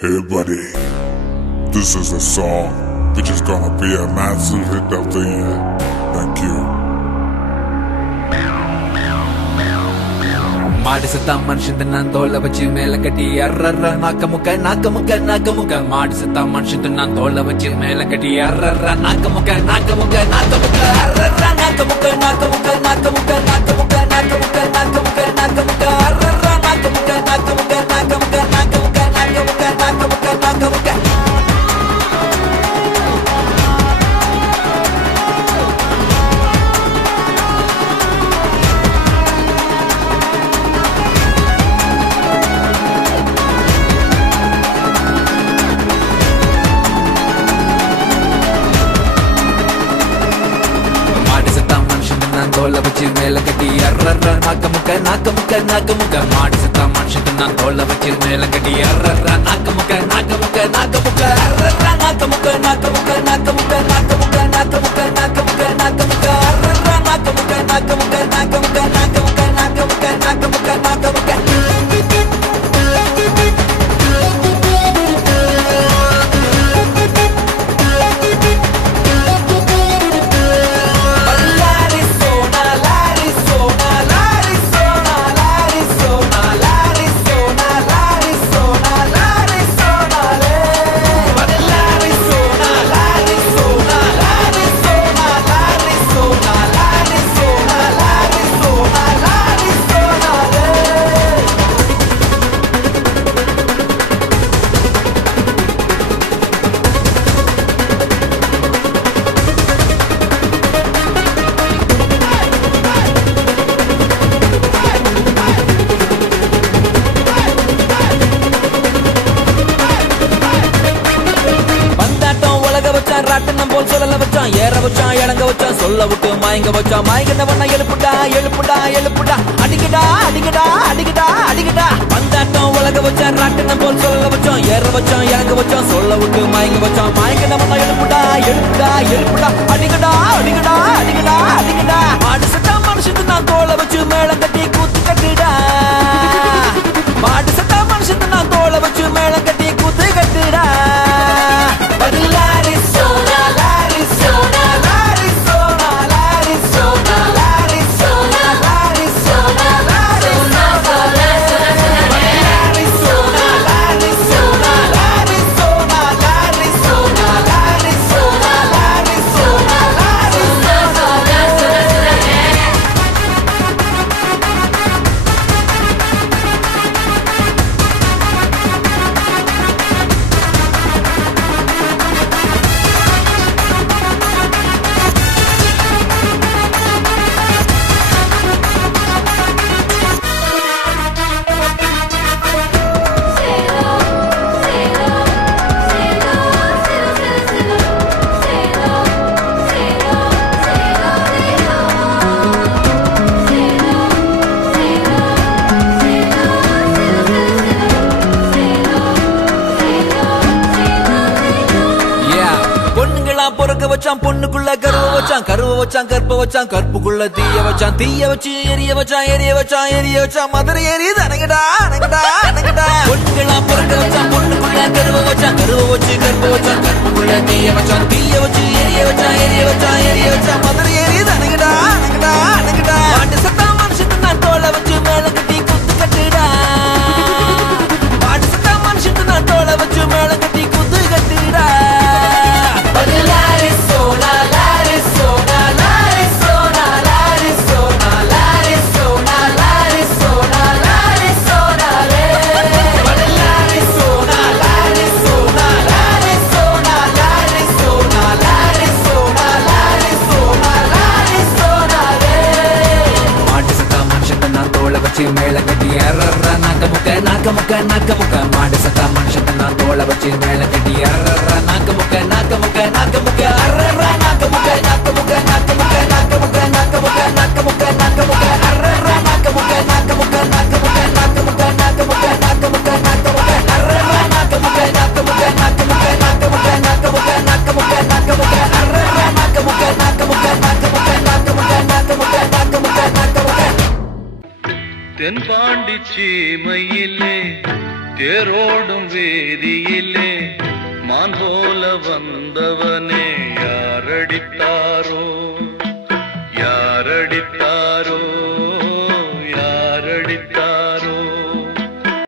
Hey buddy, this is a song which is gonna be a massive hit of the year. Thank you. மாடு செத்தா மனுஷன் நான் தோலை வச்சு மேல கட்டி அர்ற நாக்க முக்க மாடு செத்தா மனுஷன் நான் தோலை வச்சு மேல கட்டி அர்ற நாக்க முக்க அர்ற நாக்க முக்க அர்ற நாக்க முக்க தோலை வச்சு மேல கட்டி அர்ற நாக்க முக்க மாடு செத்தா மனுஷன் நான் தோலை வச்சு மேல கட்டி அர்ற நாக்க முக்க அர்ற நாக்க முக்க அர்ற நாக்க ராட்டனம் போல் சொல்லல வச்சான் ஏற வச்சான் இறங்க வச்சான் சொல்ல விட்டு மயங்க வச்சான் மயங்கினவன எழுப்புடா அடிக்கடா வந்தாட்டம் உலக வச்சான் ராட்டனம் போல் சொல்லல வச்சான் ஏற வச்சான் இறங்க வச்சான் சொல்ல விட்டு மயங்க வச்சான் மயங்கினவன எழுப்புடா அடிக்கடா மாடு செத்தா மனுஷன் நான் தோலை வச்சு மேளம் கட்டி கூத்து கட்டுடா மாடு செத்தா மனுஷன் நான் தோலை வச்சு மேளம் கட்டி கூத்து கட்டுடா பொறுக்க வச்சான் பொண்ணுக்குள்ள கருவ வச்சான் கற்ப வச்சான் கற்புக்குள்ள தீய வச்சு எரிய வச்சான் மதுரை எரியுது அணங்கடா பொண்ணுங்களா பொறுக்க வச்சான் பொண்ணுக்குள்ள கருவ வச்சு கற்ப வச்சான் கற்புக்குள்ள தீய வச்சு எரிய வச்சான் மதுரை எரியுது அணங்கடா மாட்டு சத்தா மனுஷன் நான் தோலை வச்சு மேல கட்டி குத்து கட்டுடா மாட்டு சத்தா மனுஷன் நான் தோலை வச்சு மேல கட்டி குத்து கட்டுடா மேல கட்டி அர்ற நாக்க முக்க மாடு சத்தா மனுஷன் நான் தோலை வச்சு மேல கட்டி அர்ற நாக்க முக்க அர்ற நாக்க முக்க தென்பாண்டி சீமையிலே தேரோடும் வேதியிலே மான் போல வந்தவனே யாரடித்தாரோ